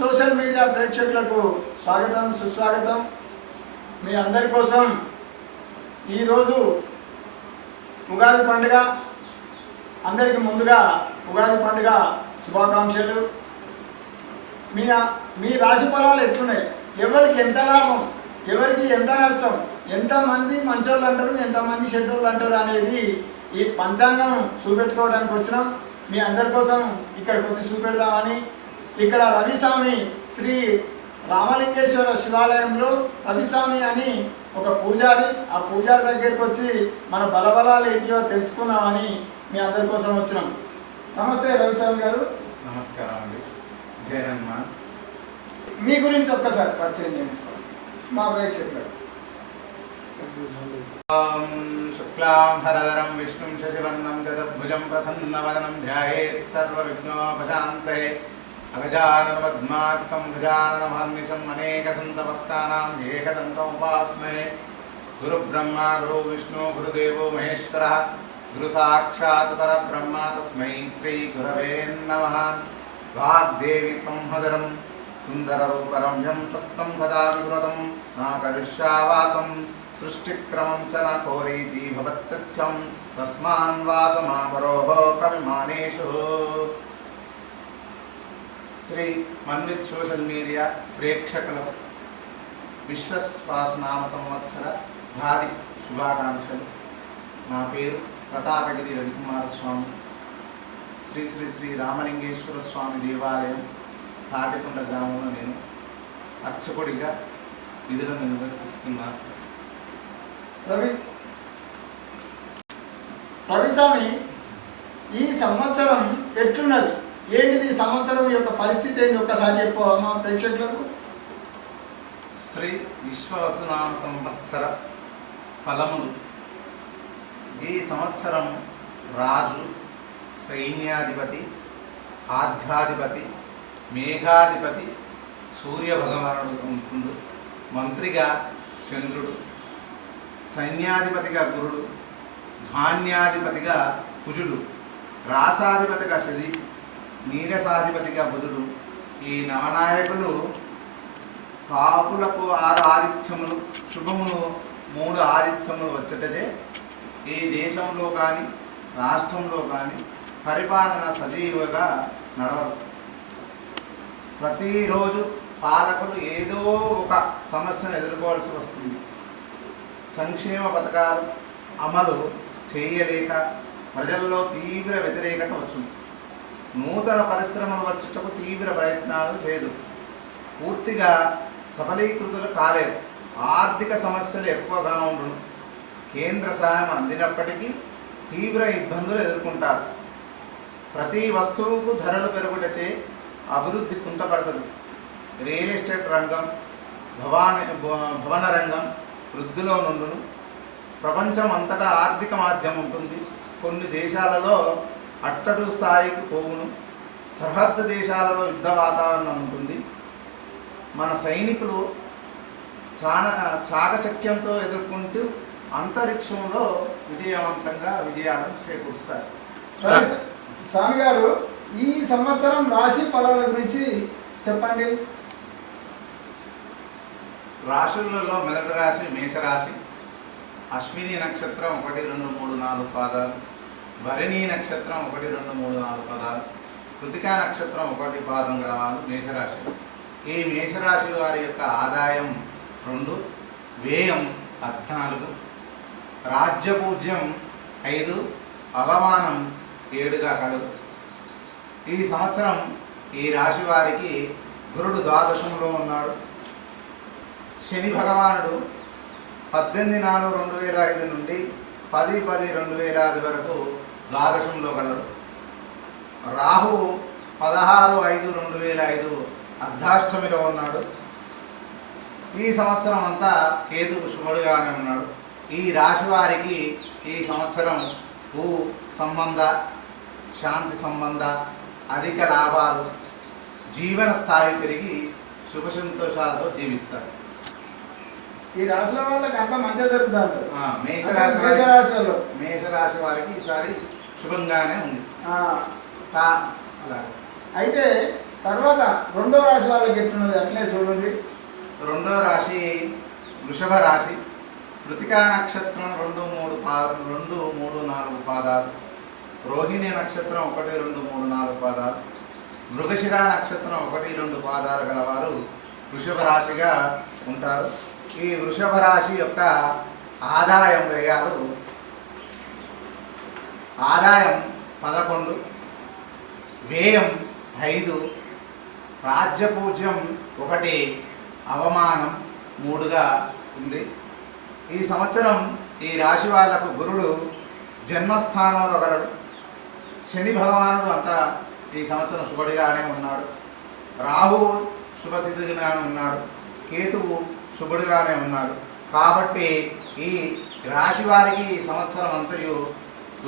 Social media ప్రేక్షకులకు స్వాగతం సుస్వాగతం. మీ అందరి కోసం ఈరోజు ఉగాది పండుగ. అందరికీ ముందుగా ఉగాది పండుగ శుభాకాంక్షలు. మీ రాశి ఫలాలు ఎట్లున్నాయి, ఎవరికి ఎంత లాభం, ఎవరికి ఎంత నష్టం, ఎంతమంది మంచోళ్ళు అంటారు, ఎంతమంది చెడ్డోళ్ళు అంటారు అనేది ఈ పంచాంగం చూపెట్టుకోవడానికి వచ్చినాం. మీ అందరి కోసం ఇక్కడికి వచ్చి చూపెడదామని. ఇక్కడ రవిస్వామి శ్రీ రామలింగేశ్వర శివాలయంలో రవిస్వామి అని ఒక పూజారి, ఆ పూజారి దగ్గరికి వచ్చి మన బలబలాలు ఏంటియో తెలుసుకుందామని మీ అందరి కోసం వచ్చినాం. నమస్తే రవిస్వామి గారు. నమస్కారం అండి. జయరన్మ. మీ గురించి ఒక్కసారి పరిచయం చేయించుకోండి మా ప్రేక్షకులకు. శుక్లాం భరధరం విష్ణుం శశివర్ణం చతుర్భుజం ప్రసన్నవదనం ధ్యాయేత్ సర్వవిఘ్నోపశాంతయే. అగజాననపద్మార్కం గజాననమహర్నిశం అనేకదంతభక్తానాం ఏకదంతముపాస్మహే. గురుబ్రహ్మా గురు విష్ణు గురుదేవో మహేశ్వరః గురు సాక్షాత్ పరబ్రహ్మ తస్మై శ్రీ గురవే నమః. వాగ్దేవి త్వం హదరం సుందరరూపరమ్యం తస్తం కదా వివృతం నాకరిష్యావాసం సృష్టిక్రమం చ న కోరీతి భవత్యచ్చం తస్మాన్ వాసమాపరోహ కవిమానేషు. శ్రీ మన్విత్ సోషల్ మీడియా ప్రేక్షకులకు విశ్వశ్వాసనామ సంవత్సర భాది శుభాకాంక్షలు. నా పేరు ప్రతాపగిరి రవికుమారస్వామి. శ్రీ శ్రీ శ్రీ రామలింగేశ్వర స్వామి దేవాలయం తాటికొండ గ్రామంలో నేను అర్చకుడిగా విధులను నిర్వర్తిస్తున్నాను. రవిస్వామి, ఈ సంవత్సరం ఎట్లున్నది, ఏంటిది సంవత్సరం యొక్క పరిస్థితి ఏంటి ఒక్కసారి చెప్పు మా ప్రేక్షకులకు. శ్రీ విశ్వవసునామ సంవత్సర ఫలములు. ఈ సంవత్సరం రాజు, సైన్యాధిపతి, ఆర్ఘాధిపతి, మేఘాధిపతి సూర్య భగవానుడు ఉంటుంది. మంత్రిగా చంద్రుడు, సైన్యాధిపతిగా గురుడు, ధాన్యాధిపతిగా కుజుడు, రాసాధిపతిగా శని, నీరసాధిపతిగా బుధుడు. ఈ నవనాయకులు పాపులకు 6 ఆదిత్యములు, శుభములు 3 ఆదిత్యములు వచ్చటదే ఈ దేశంలో కానీ రాష్ట్రంలో కానీ పరిపాలన సజీవుగా నడవదు. ప్రతిరోజు పాలకులు ఏదో ఒక సమస్యను ఎదుర్కోవాల్సి వస్తుంది. సంక్షేమ పథకాలు అమలు చేయలేక ప్రజల్లో తీవ్ర వ్యతిరేకత వచ్చింది. నూతన పరిశ్రమలు వచ్చేటకు తీవ్ర ప్రయత్నాలు చేయదు, పూర్తిగా సఫలీకృతులు కాలేవు. ఆర్థిక సమస్యలు ఎక్కువగా ఉండును. కేంద్ర సహాయం అందినప్పటికీ తీవ్ర ఇబ్బందులు ఎదుర్కొంటారు. ప్రతి వస్తువుకు ధరలు పెరుగుటచే అభివృద్ధి కుంటపడుతుంది. రియల్ ఎస్టేట్ రంగం, భవన రంగం వృద్ధిలో నుండును. ప్రపంచం అంతటా ఆర్థిక మాధ్యమం ఉంటుంది. కొన్ని దేశాలలో అట్టడు స్థాయికి పోవును. సరిహద్దు దేశాలలో యుద్ధ వాతావరణం ఉంటుంది. మన సైనికులు చాకచక్యంతో ఎదుర్కొంటూ అంతరిక్షంలో విజయవంతంగా విజయాలను చేకూరుస్తారు. స్వామి గారు, ఈ సంవత్సరం రాశి ఫలాల గురించి చెప్పండి. రాశులలో మొదటి రాశి మేషరాశి. అశ్విని నక్షత్రం 1, 2, 3, 4 పాదాలు, భరణి నక్షత్రం 1, 2, 3, 4 పాదాలు, కృతికా నక్షత్రం 1 పాదం గలవారు మేషరాశి. ఈ మేషరాశి వారి యొక్క ఆదాయం 2, వ్యయం 14, రాజ్యపూజ్యం 5, అవమానం 7గా కలదు. ఈ సంవత్సరం ఈ రాశి వారికి గురుడు ద్వాదశంలో ఉన్నాడు. శని భగవానుడు 18/4/2005 నుండి 10/10/2005 వరకు ద్వాదశంలో కలరు. రాహు 16/5/2005 అర్ధాష్టమిలో ఉన్నాడు. ఈ సంవత్సరం అంతా కేతువు శుభుడుగానే ఉన్నాడు. ఈ రాశి వారికి ఈ సంవత్సరం భూ సంబంధ, శాంతి సంబంధ, అధిక లాభాలు, జీవన స్థాయి పెరిగి సుఖ సంతోషాలతో జీవిస్తారు. ఈ రాశుల వాళ్ళకి అంత మంచిగా జరుగుతుంది. మేషరాశి వారికి ఈసారి శుభంగానే ఉంది. అయితే తర్వాత రెండో రాశి వాళ్ళకి ఎట్లున్నది అట్లే చూడండి. రెండో రాశి వృషభ రాశి. కృతికా నక్షత్రం 2, 3 పాదాలు, రోహిణి నక్షత్రం 1, 2, 3, 4 పాదాలు, మృగశిర నక్షత్రం 1, 2 పాదాలు గలవారు వృషభ రాశిగా ఉంటారు. ఈ వృషభ రాశి యొక్క ఆదాయం వ్యయాలు, ఆదాయం 11, వ్యయం 5, రాజ్యపూజ్యం 1, అవమానం 3గా ఉంది. ఈ సంవత్సరం ఈ రాశి వాళ్లకు గురుడు జన్మస్థానంలో గలడు. శని భగవానుడు అంతా ఈ సంవత్సరం శుభుడిగానే ఉన్నాడు. రాహువు శుభతిథిగానే ఉన్నాడు. కేతువు శుభుడిగానే ఉన్నాడు. కాబట్టి ఈ రాశి వారికి ఈ సంవత్సరం అంతయు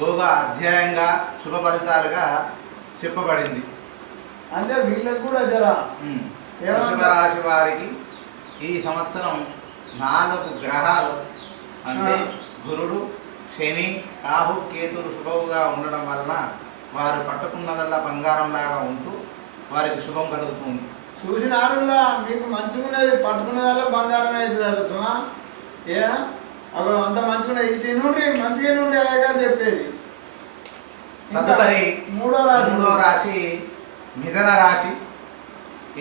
యోగ అధ్యాయంగా శుభ ఫలితాలుగా చెప్పబడింది. అంటే వీళ్ళకి కూడా జరా వృషభ రాశి వారికి ఈ సంవత్సరం 4 గ్రహాలు అంటే గురుడు, శని, రాహు, కేతులు శుభముగా ఉండడం వలన వారు పట్టుకున్నదల్లా బంగారం లాగా ఉంటూ వారికి శుభం కలుగుతుంది. చూసిన ఆరులా మీకు మంచిగున్నది, పట్టుకున్నదల్లా బంగారం అవుతుంది సుమా. ఏ అవి అంత మంచిగున్నది, ఇటు నుండి మంచిగా నుండి గారు చెప్పేది. తదుపరి మూడో రాశి మిథున రాశి.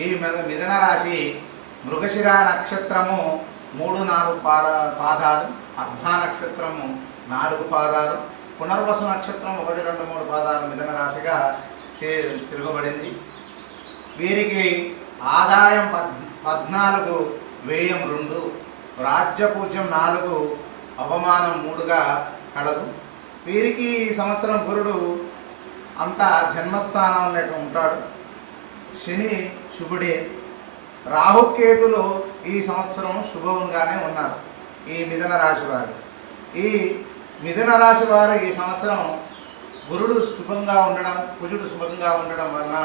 ఈ మిథున రాశి మృగశిర నక్షత్రము 3, 4 పాదాలు, అర్ధా నక్షత్రము 4 పాదాలు, పునర్వసు నక్షత్రం 1, 2, 3 పాదాలు మిథున రాశిగా తిరగబడింది. వీరికి ఆదాయం 14, వ్యయం 2, రాజ్యపూజ్యం 4, అవమానం 3గా కలదు. వీరికి ఈ సంవత్సరం గురుడు అంతా జన్మస్థానంలో ఉంటాడు. శని శుభుడే. రాహుకేతులు ఈ సంవత్సరం శుభంగానే ఉన్నారు ఈ మిథున రాశి వారు. ఈ మిథున రాశి వారు ఈ సంవత్సరం గురుడు శుభంగా ఉండడం, కుజుడు శుభంగా ఉండడం వలన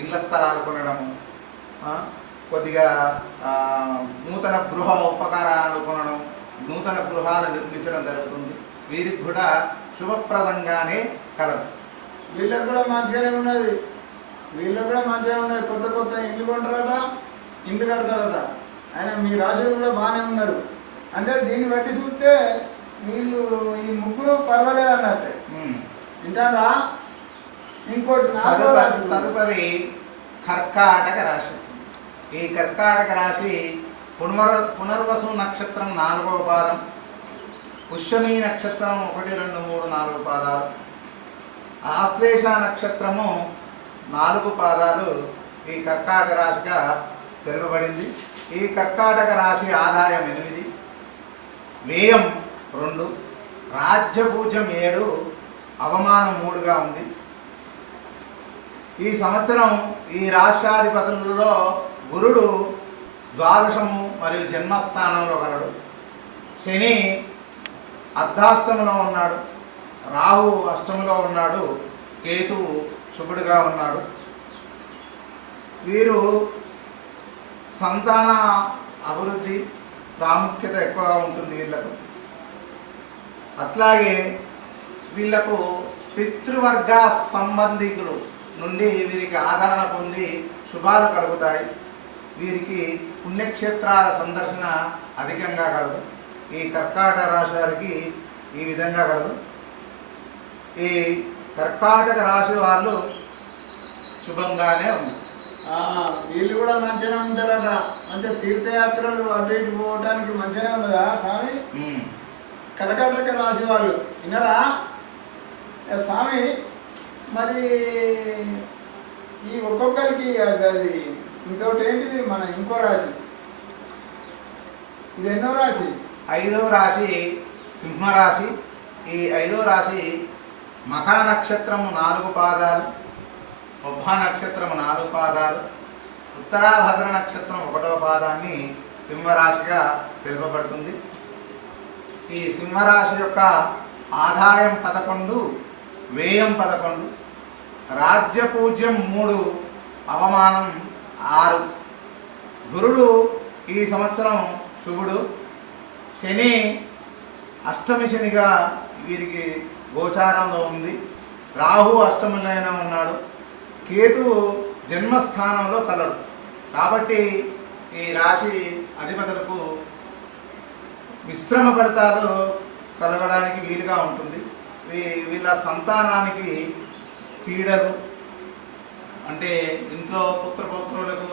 ఇళ్ల స్థలాలు కొనడము, కొద్దిగా నూతన గృహ ఉపకరణాలు కొనడం, నూతన గృహాలు నిర్మించడం జరుగుతుంది. వీరికి కూడా శుభప్రదంగానే కలదు. వీళ్ళకి కూడా మంచిగానే ఉన్నది, కొత్త కొత్త ఇల్లు కొంటారట, ఇల్లు కడతారట. ఆయన మీ రాశులు కూడా బాగానే ఉన్నారు. అంటే దీన్ని బట్టి చూస్తే వీళ్ళు ఈ ముగ్గురు పర్వాలేదు అన్నట్టే. వింటారా? ఇంకోటి తదుపరి కర్కాటక రాశి. ఈ కర్కాటక రాశి పునర్వసు నక్షత్రం 4వ పాదం, పుష్యమి నక్షత్రం 1, 2, 3, 4 పాదాలు, ఆశ్లేష నక్షత్రము 4 పాదాలు ఈ కర్కాటక రాశిగా తెలుపబడింది. ఈ కర్కాటక రాశి ఆదాయం 8, వ్యయం 2, రాజ్యపూజ్యం 7, అవమానం 3గా ఉంది. ఈ సంవత్సరం ఈ రాష్ట్రాధిపతులలో గురుడు ద్వాదశము మరియు జన్మస్థానంలో గలడు. శని అర్ధాష్టములో ఉన్నాడు. రాహు అష్టములో ఉన్నాడు. కేతువు శుభుడుగా ఉన్నాడు. వీరు సంతాన అభివృద్ధి ప్రాముఖ్యత ఎక్కువగా ఉంటుంది వీళ్ళకు. అట్లాగే వీళ్లకు పితృవర్గ సంబంధికులు నుండి వీరికి ఆదరణ పొంది శుభాలు కలుగుతాయి. వీరికి పుణ్యక్షేత్రాల సందర్శన అధికంగా కలదు. ఈ కర్కాటక రాశి వారికి ఈ విధంగా కలదు. ఈ కర్కాటక రాశి వాళ్ళు శుభంగానే ఉంది. వీళ్ళు కూడా మంచిగా ఉంటారట. మంచిగా తీర్థయాత్రలు అటు ఇటు పోవడానికి మంచిగా ఉన్నదా స్వామి? కర్కాటక రాశి వాళ్ళు విన్నారా స్వామి? మరి ఈ ఒక్కొక్కరికి అది ఇంకోటి ఏంటిది, మన ఇంకో రాశి, ఇది ఎన్నో రాశి? 5వ రాశి సింహరాశి. ఈ 5వ రాశి మఖా నక్షత్రము 4 పాదాలు, ఉభా నక్షత్రము 4 పాదాలు, ఉత్తరాభద్ర నక్షత్రం 1వ పాదాన్ని సింహరాశిగా తెలుపబడుతుంది. ఈ సింహరాశి యొక్క ఆదాయం 11, వ్యయం 11, రాజ్యపూజ్యం 3, అవమానం 6. గురుడు ఈ సంవత్సరం శుభుడు. శని అష్టమి శనిగా వీరికి గోచారంలో ఉంది. రాహు అష్టమిలోనే ఉన్నాడు. కేతువు జన్మస్థానంలో కలడు. కాబట్టి ఈ రాశి అధిపతులకు మిశ్రమ ఫలితాలు కలగడానికి వీలుగా ఉంటుంది. వీళ్ళ సంతానానికి పీడలు అంటే ఇంట్లో పుత్రపుత్రులకు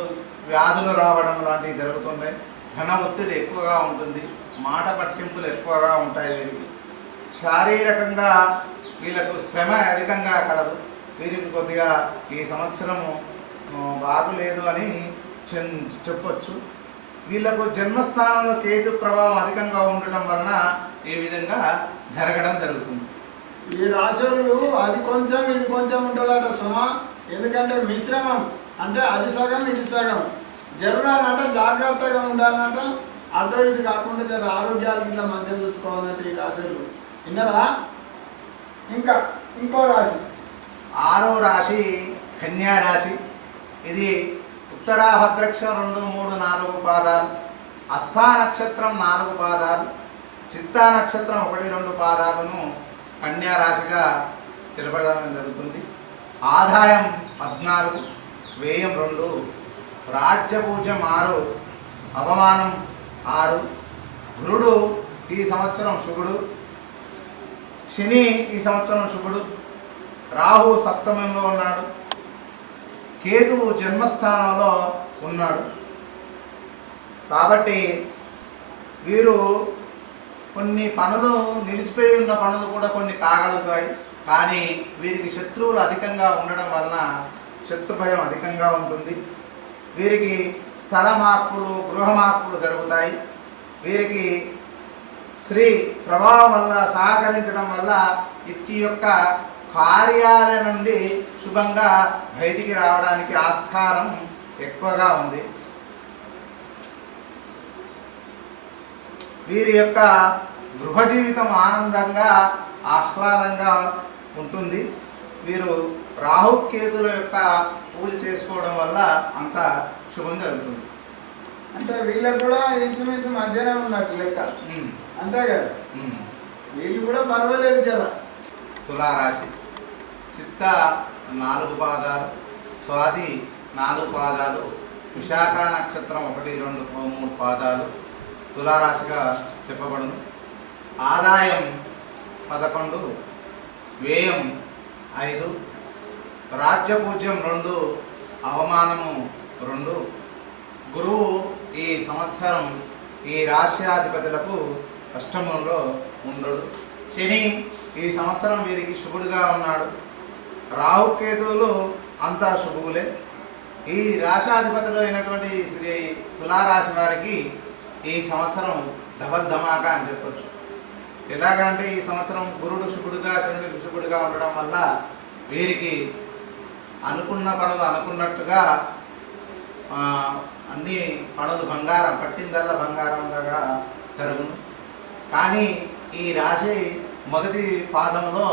వ్యాధులు రావడం లాంటివి జరుగుతున్నాయి. ధన ఒత్తిడి ఎక్కువగా ఉంటుంది. మాట పట్టింపులు ఎక్కువగా ఉంటాయి. వీరికి శారీరకంగా వీళ్ళకు శ్రమ అధికంగా కలదు. వీరికి కొద్దిగా ఈ సంవత్సరము బాగులేదు అని చెప్పొచ్చు. వీళ్ళకు జన్మస్థానంలో కేతు ప్రభావం అధికంగా ఉండటం వలన ఈ విధంగా జరగడం జరుగుతుంది. ఈ రాశులు అది కొంచెం ఇది కొంచెం ఉంటుందట సుమ. ఎందుకంటే మిశ్రమం అంటే అది సగం ఇది సగం. జరగాలంట జాగ్రత్తగా ఉండాలన్నట. అటు ఇటు కాకుండా జర ఆరోగ్యాలు ఇట్లా మంచిగా చూసుకోవాలంటే ఈ రాశులు విన్నరా. ఇంకా ఇంకో రాశి 6వ రాశి కన్యా రాశి. ఇది ఉత్తరాభద్రక్షరం 2, 3, 4 పాదాలు, హస్తా నక్షత్రం 4 పాదాలు, చిత్తా నక్షత్రం 1, 2 పాదాలను కన్యా రాశిగా తెలపడం జరుగుతుంది. ఆదాయం 14, వ్యయం 2, రాజ్యపూజ్యం 6, అవమానం 6. గురుడు ఈ సంవత్సరం శుభుడు, శని ఈ సంవత్సరం శుభుడు, రాహు సప్తమంలో ఉన్నాడు, కేతువు జన్మస్థానంలో ఉన్నాడు. కాబట్టి వీరు కొన్ని పనులు నిలిచిపోయి ఉన్న పనులు కూడా కొన్ని కాగలుగుతాయి. కానీ వీరికి శత్రువులు అధికంగా ఉండడం వలన శత్రు భయం అధికంగా ఉంటుంది. వీరికి స్థల మార్పులు, గృహ మార్పులు జరుగుతాయి. వీరికి స్త్రీ ప్రభావం వల్ల సహకరించడం వల్ల ఇట్టి యొక్క కార్యాల నుండి శుభంగా బయటికి రావడానికి ఆస్కారం ఎక్కువగా ఉంది. వీరి యొక్క గృహ జీవితం ఆనందంగా ఆహ్లాదంగా ఉంటుంది. వీరు రాహుకేతుల యొక్క పూజ చేసుకోవడం వల్ల అంత శుభం జరుగుతుంది. అంటే వీళ్ళకి కూడా ఇంచుమించు మధ్యాహ్నం ఉన్నట్టు లెక్క, అంతే కదా. వీళ్ళు కూడా పర్వాలేదు జర. తులారాశి చిత్త 4 పాదాలు, స్వాతి 4 పాదాలు, విశాఖ నక్షత్రం 1, 2, 3 పాదాలు తులారాశిగా చెప్పబడును. ఆదాయం 11, వ్యయం 5, రాజ్యపూజ్యం 2, అవమానము 2. గురువు ఈ సంవత్సరం ఈ రాశ్యాధిపతులకు అష్టమంలో ఉండడు. శని ఈ సంవత్సరం వీరికి శుభుడుగా ఉన్నాడు. రాహుకేతువులు అంతా శుభువులే. ఈ రాశాధిపతులు అయినటువంటి శ్రీ తులారాశి వారికి ఈ సంవత్సరం డబల్ ధమాకా అని చెప్పొచ్చు. ఎలాగంటే ఈ సంవత్సరం గురుడు శుభుడుగా, శనుడు శుభుడుగా ఉండడం వల్ల వీరికి అనుకున్న పనులు అనుకున్నట్టుగా అన్ని పనులు బంగారం పట్టిందల్లా బంగారంలాగా జరుగును. కానీ ఈ రాశి మొదటి పాదంలో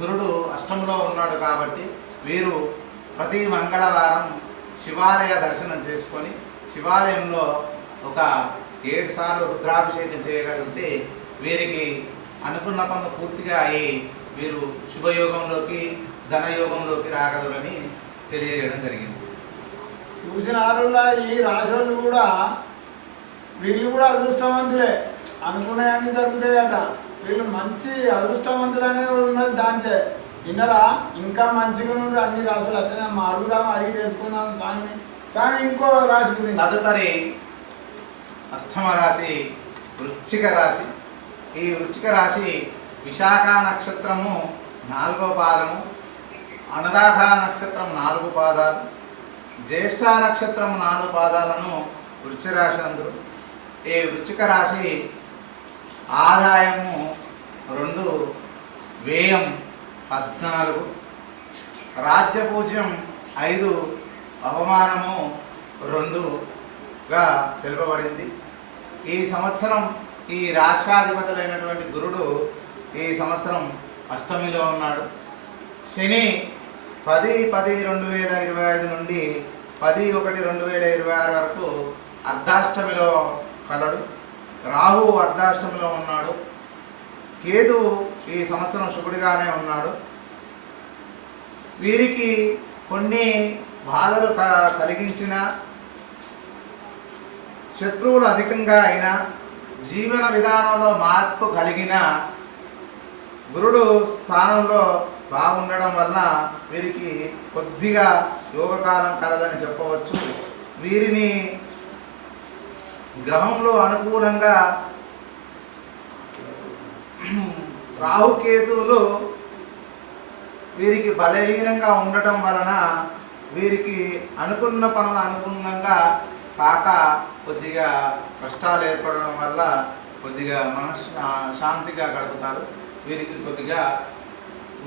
గురుడు అష్టంలో ఉన్నాడు. కాబట్టి వీరు ప్రతి మంగళవారం శివాలయ దర్శనం చేసుకొని శివాలయంలో ఒక 7 సార్లు రుద్రాభిషేకం చేయగలిగితే వీరికి అనుకున్న పనులు పూర్తిగా అయ్యి వీరు శుభయోగంలోకి ధనయోగంలోకి రాగలరని తెలియజేయడం జరిగింది. చూసిన ఆరులా ఈ రాశులు కూడా వీళ్ళు కూడా అదృష్టవంతులే. అనుకునేవన్నీ జరుగుతాయట. వీళ్ళు మంచి అదృష్టవంతులనే ఉన్నది దాంట్లో. విన్నరా. ఇంకా మంచిగా నుండి అన్ని రాశులు అట్లనే అడుగుదాం, అడిగి తెలుసుకుందాం స్వామి. స్వామి ఇంకో రాశి గురించి. తదుపరి అష్టమ రాశి వృశ్చిక రాశి. ఈ వృశ్చిక రాశి విశాఖ నక్షత్రము 4వ పాదము, అనురాధ నక్షత్రం 4 పాదాలు, జ్యేష్ఠ నక్షత్రం 4 పాదాలను వృశ్చిక రాశి అందరు. ఈ వృశ్చిక రాశి ఆదాయము 2, వ్యయం 14, రాజ్యపూజ్యం 5, అవమానము 2గా తెలుపబడింది. ఈ సంవత్సరం ఈ రాష్ట్రాధిపతులైనటువంటి గురుడు ఈ సంవత్సరం అష్టమిలో ఉన్నాడు. శని 10/10/2025 నుండి 10/1/2026 వరకు అర్ధాష్టమిలో కలడు. రాహు అర్ధాష్టమిలో ఉన్నాడు. కేతు ఈ సంవత్సరం శుభుడిగానే ఉన్నాడు. వీరికి కొన్ని బాధలు కలిగించిన, శత్రువులు అధికంగా అయినా, జీవన విధానంలో మార్పు కలిగిన గురుడు స్థానంలో బాగుండడం వలన వీరికి కొద్దిగా యోగకాలం కలదని చెప్పవచ్చు. వీరిని గ్రహంలో అనుకూలంగా రాహుకేతువులు వీరికి బలహీనంగా ఉండటం వలన వీరికి అనుకున్న పనులు అనుగుణంగా కాక కొద్దిగా కష్టాలు ఏర్పడడం వల్ల కొద్దిగా శాంతిగా గడుపుతారు. వీరికి కొద్దిగా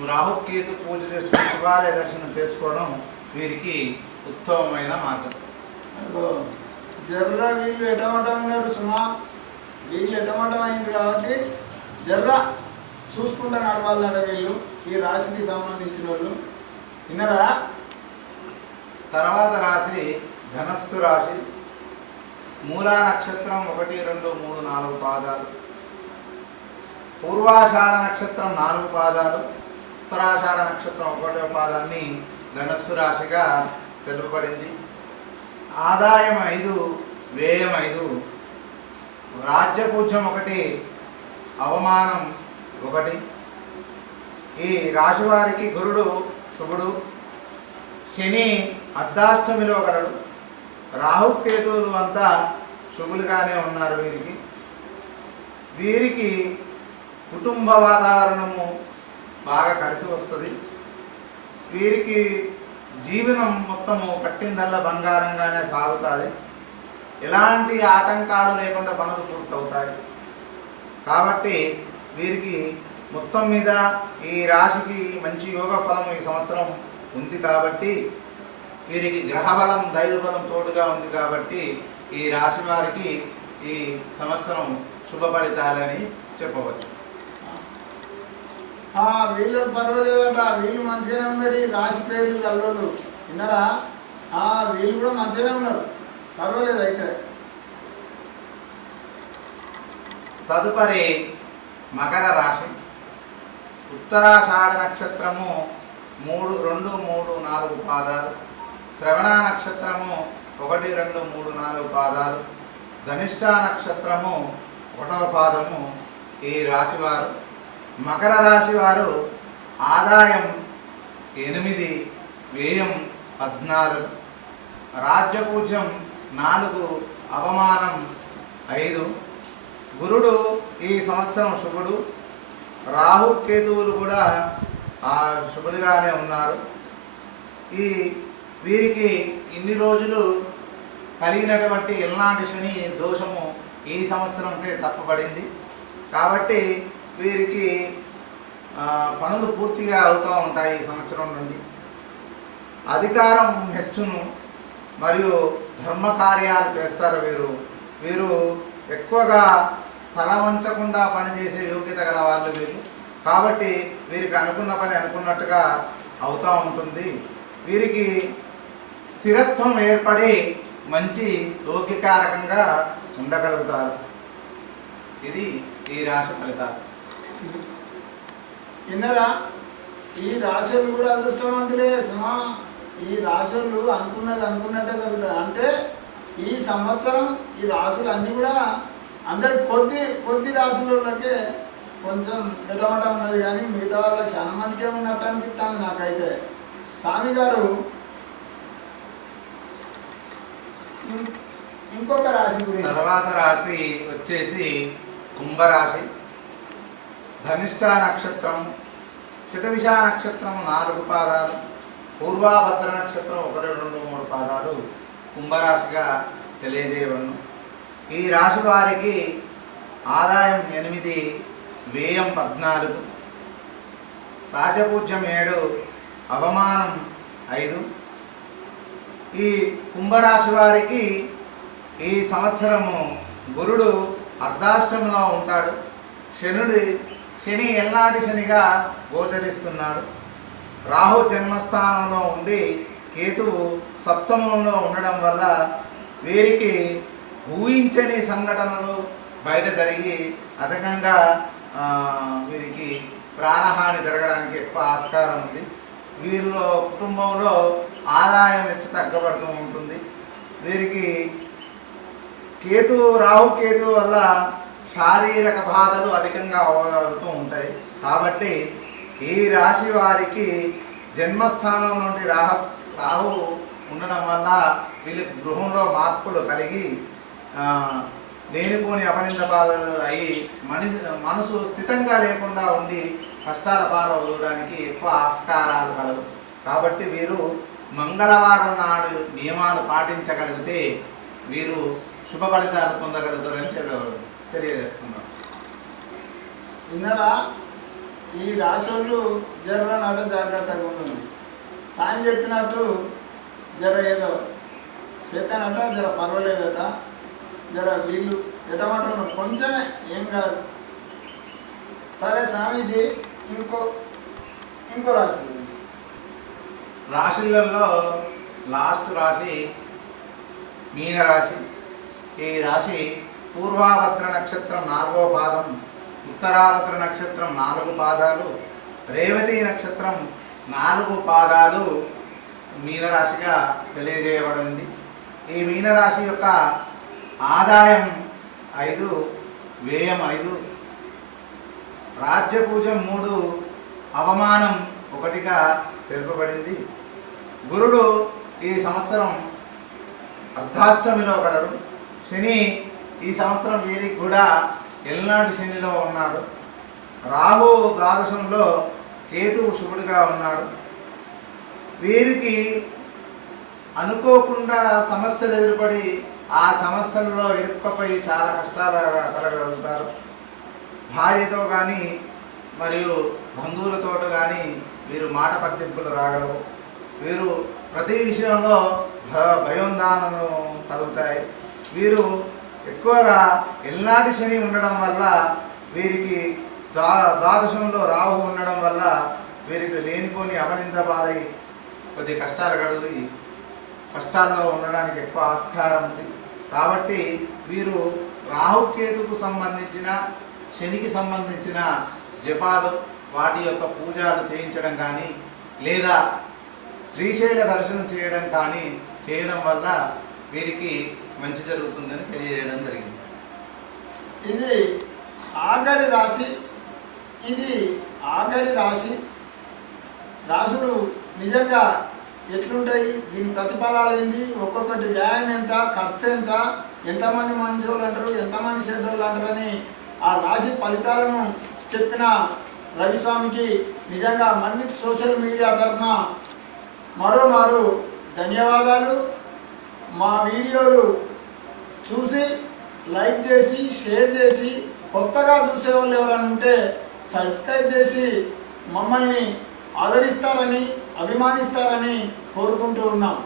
రాహుకేతు పూజ చేసుకుని శివాలయ దర్శనం చేసుకోవడం వీరికి ఉత్తమమైన మార్గం. జర్ర వీళ్ళు ఎటమటం ఉన్నారు సుమా, వీళ్ళు ఎటమటం అయింది కాబట్టి జర్ర చూసుకుంటా నడవాలన్నట వీళ్ళు, ఈ రాశికి సంబంధించిన వాళ్ళు. విన్నారా? తర్వాత రాశి ధనస్సు రాశి. మూలా నక్షత్రం 1, 2, 3, 4 పాదాలు, పూర్వాషాఢ నక్షత్రం 4 పాదాలు, ఉత్తరాషాఢ నక్షత్రం 1వ పాదాన్ని ధనస్సు రాశిగా తెలుపబడింది. ఆదాయం 5, వ్యయం 5, రాజ్యపూజ్యం 1, అవమానం 1. ఈ రాశి వారికి గురుడు శుభుడు, శని అర్ధాష్టమిలో గలడు, రాహుకేతువులు అంతా శుభులుగానే ఉన్నారు. వీరికి కుటుంబ వాతావరణము బాగా కలిసి వస్తుంది. వీరికి జీవనం మొత్తము కట్టిందల్లా బంగారంగానే సాగుతుంది. ఎలాంటి ఆటంకాలు లేకుండా పనులు పూర్తవుతాయి. కాబట్టి వీరికి మొత్తం మీద ఈ రాశికి మంచి యోగ ఫలం ఈ సంవత్సరం ఉంది. కాబట్టి వీరికి గ్రహబలం దైవబలం తోడుగా ఉంది. కాబట్టి ఈ రాశి వారికి ఈ సంవత్సరం శుభ ఫలితాలని చెప్పవచ్చు. వీళ్ళు పర్వాలేదట, వీళ్ళు మంచిగానే ఉన్నారు. రాశి పేర్లు చల్లోళ్ళు విన్నారా? వీళ్ళు కూడా మంచిగానే ఉన్నారు, పర్వాలేదు. అయితే తదుపరి మకర రాశి. ఉత్తరాషాఢ నక్షత్రము 3, 2, 3, 4 పాదాలు, శ్రవణ నక్షత్రము 1, 2, 3, 4 పాదాలు, ధనిష్ట నక్షత్రము 1వ పాదము ఈ రాశివారు. మకర రాశి వారు ఆదాయం 8, వ్యయం 14, రాజ్యపూజ్యం 4, అవమానం 5. గురుడు ఈ సంవత్సరం శుభుడు, రాహుకేతువులు కూడా శుభులుగానే ఉన్నారు. వీరికి ఇన్ని రోజులు కలిగినటువంటి ఎల్నాటి శని దోషము ఈ సంవత్సరంకే తప్పబడింది. కాబట్టి వీరికి పనులు పూర్తిగా అవుతూ ఉంటాయి. ఈ సంవత్సరం నుండి అధికారం హెచ్చును మరియు ధర్మ కార్యాలు చేస్తారు. వీరు ఎక్కువగా తల వంచకుండా పనిచేసే యోగ్యత గల వాళ్ళు వీరు. కాబట్టి వీరికి అనుకున్న పని అనుకున్నట్టుగా అవుతూ ఉంటుంది. వీరికి స్థిరత్వం ఏర్పడి మంచి లౌకికారకంగా ఉండగలుగుతారు. ఇది ఈ రాశి ఫలితాలు. విన్నారా? ఈ రాశులు కూడా అదృష్టవంతులే సుమా. ఈ రాశులు అనుకున్నది అనుకున్నట్టే జరుగుతుంది. అంటే ఈ సంవత్సరం ఈ రాశులు అన్నీ కూడా అందరికి కొద్ది రాశులకే కొంచెం ఎటమట ఉన్నది, కానీ మిగతా వాళ్ళకి చాలా మందికే ఉన్నట్టు అనిపిస్తుంది నాకైతే. స్వామి గారు ఇంకొక రాశి గురించి. తర్వాత రాశి వచ్చేసి కుంభరాశి. ధనిష్ట నక్షత్రం, శతవిష నక్షత్రం 4 పాదాలు, పూర్వాభద్ర నక్షత్రం 1, 2, 3 పాదాలు కుంభరాశిగా తెలియజేయబడును. ఈ రాశి వారికి ఆదాయం 8, వ్యయం 14, రాజపూజ్యం 7, అవమానం 5. ఈ కుంభరాశి వారికి ఈ సంవత్సరము గురుడు అర్ధాష్టంలో ఉంటాడు. శని ఎల్నాటి శనిగా గోచరిస్తున్నాడు. రాహు జన్మస్థానంలో ఉండి కేతువు సప్తమంలో ఉండడం వల్ల వీరికి ఊహించని సంఘటనలు బయట జరిగి అధికంగా వీరికి ప్రాణహాని జరగడానికి ఎక్కువ ఆస్కారం ఉంది. వీరిలో కుటుంబంలో ఆదాయం హెచ్చు తగ్గబడుతూ ఉంటుంది. వీరికి రాహు కేతు వల్ల శారీరక బాధలు అధికంగా అవుతూ ఉంటాయి. కాబట్టి ఈ రాశి వారికి జన్మస్థానం నుండి రాహు ఉండడం వల్ల వీళ్ళకి గృహంలో మార్పులు కలిగి లేనిపోని అపనింద బాధలు అయి మనసు స్థితంగా లేకుండా ఉండి కష్టాల పాలవడానికి ఎక్కువ ఆస్కారాలు కలవు. కాబట్టి వీరు మంగళవారం నాడు నియమాలు పాటించగలిగితే వీరు శుభ ఫలితాలు పొందగలుగుతారని తెలియజేస్తున్నారు. విన్నరా, ఈ రాశులు జరగనట జాగ్రత్తగా ఉంటుంది. సాయం చెప్పినట్టు జర ఏదో చేతనట జర పర్వాలేదట, జర వీళ్ళు ఎటమాట కొంచెమే ఏం కాదు. సరే స్వామీజీ, ఇంకో రాశి గురించి. రాశులలో లాస్ట్ రాశి మీనరాశి. ఈ రాశి పూర్వాభద్ర నక్షత్రం 4వ పాదం, ఉత్తరాభద్ర నక్షత్రం 4 పాదాలు, రేవతి నక్షత్రం 4 పాదాలు మీనరాశిగా తెలియజేయబడింది. ఈ మీనరాశి యొక్క ఆదాయం 5, వ్యయం 5, రాజ్యపూజం 3, అవమానం 1గా తెలుపబడింది. గురుడు ఈ సంవత్సరం అర్ధాష్టమిలో గలడు. శని ఈ సంవత్సరం వీరికి కూడా ఎల్నాటి శనిలో ఉన్నాడు. రాహు ద్వాదశంలో, కేతువు శుభుడుగా ఉన్నాడు. వీరికి అనుకోకుండా సమస్యలు ఎదురుపడి ఆ సమస్యల్లో ఇరుక్కుపోయి చాలా కష్టాలు కలగలుగుతారు. భార్యతో కానీ మరియు బంధువులతో కానీ వీరు మాట పట్టింపులు రాగలవు. వీరు ప్రతి విషయంలో భయోందానలు కలుగుతాయి. వీరు ఎక్కువగా ఎల్నాటి శని ఉండడం వల్ల, వీరికి ద్వాదశంలో రాహు ఉండడం వల్ల వీరికి లేనిపోని అపనింద బాధై కొద్ది కష్టాలు కలుగుతాయి. కష్టాల్లో ఉండడానికి ఎక్కువ ఆస్కారం ఉంది. కాబట్టి వీరు రాహుకేతుకు సంబంధించిన, శనికి సంబంధించిన జపాలు, వాటి యొక్క పూజలు చేయించడం కానీ లేదా శ్రీశైల దర్శనం చేయడం కానీ చేయడం వల్ల వీరికి మంచి జరుగుతుందని తెలియజేయడం జరిగింది. ఇది ఆఖరి రాశి. రాశులు నిజంగా ఎట్లుంటాయి, దీని ప్రతిఫలాలు ఏంది, ఒక్కొక్కటి వ్యాయామం ఎంత, ఖర్చు ఎంత, ఎంతమంది మంచోళ్ళు అంటారు, ఎంతమంది చెడ్డోళ్ళు అంటారని ఆ రాశి ఫలితాలను చెప్పిన రవిస్వామికి నిజంగా మన్నిటి సోషల్ మీడియా తరఫున మరోమారు ధన్యవాదాలు. మా వీడియోలు చూసి లైక్ చేసి షేర్ చేసి కొత్తగా చూసేవాళ్ళు ఎవరైనా ఉంటే సబ్స్క్రైబ్ చేసి మమ్మల్ని ఆదరిస్తారని, అభిమానిస్తారని కోరుకుంటూ ఉన్నాం.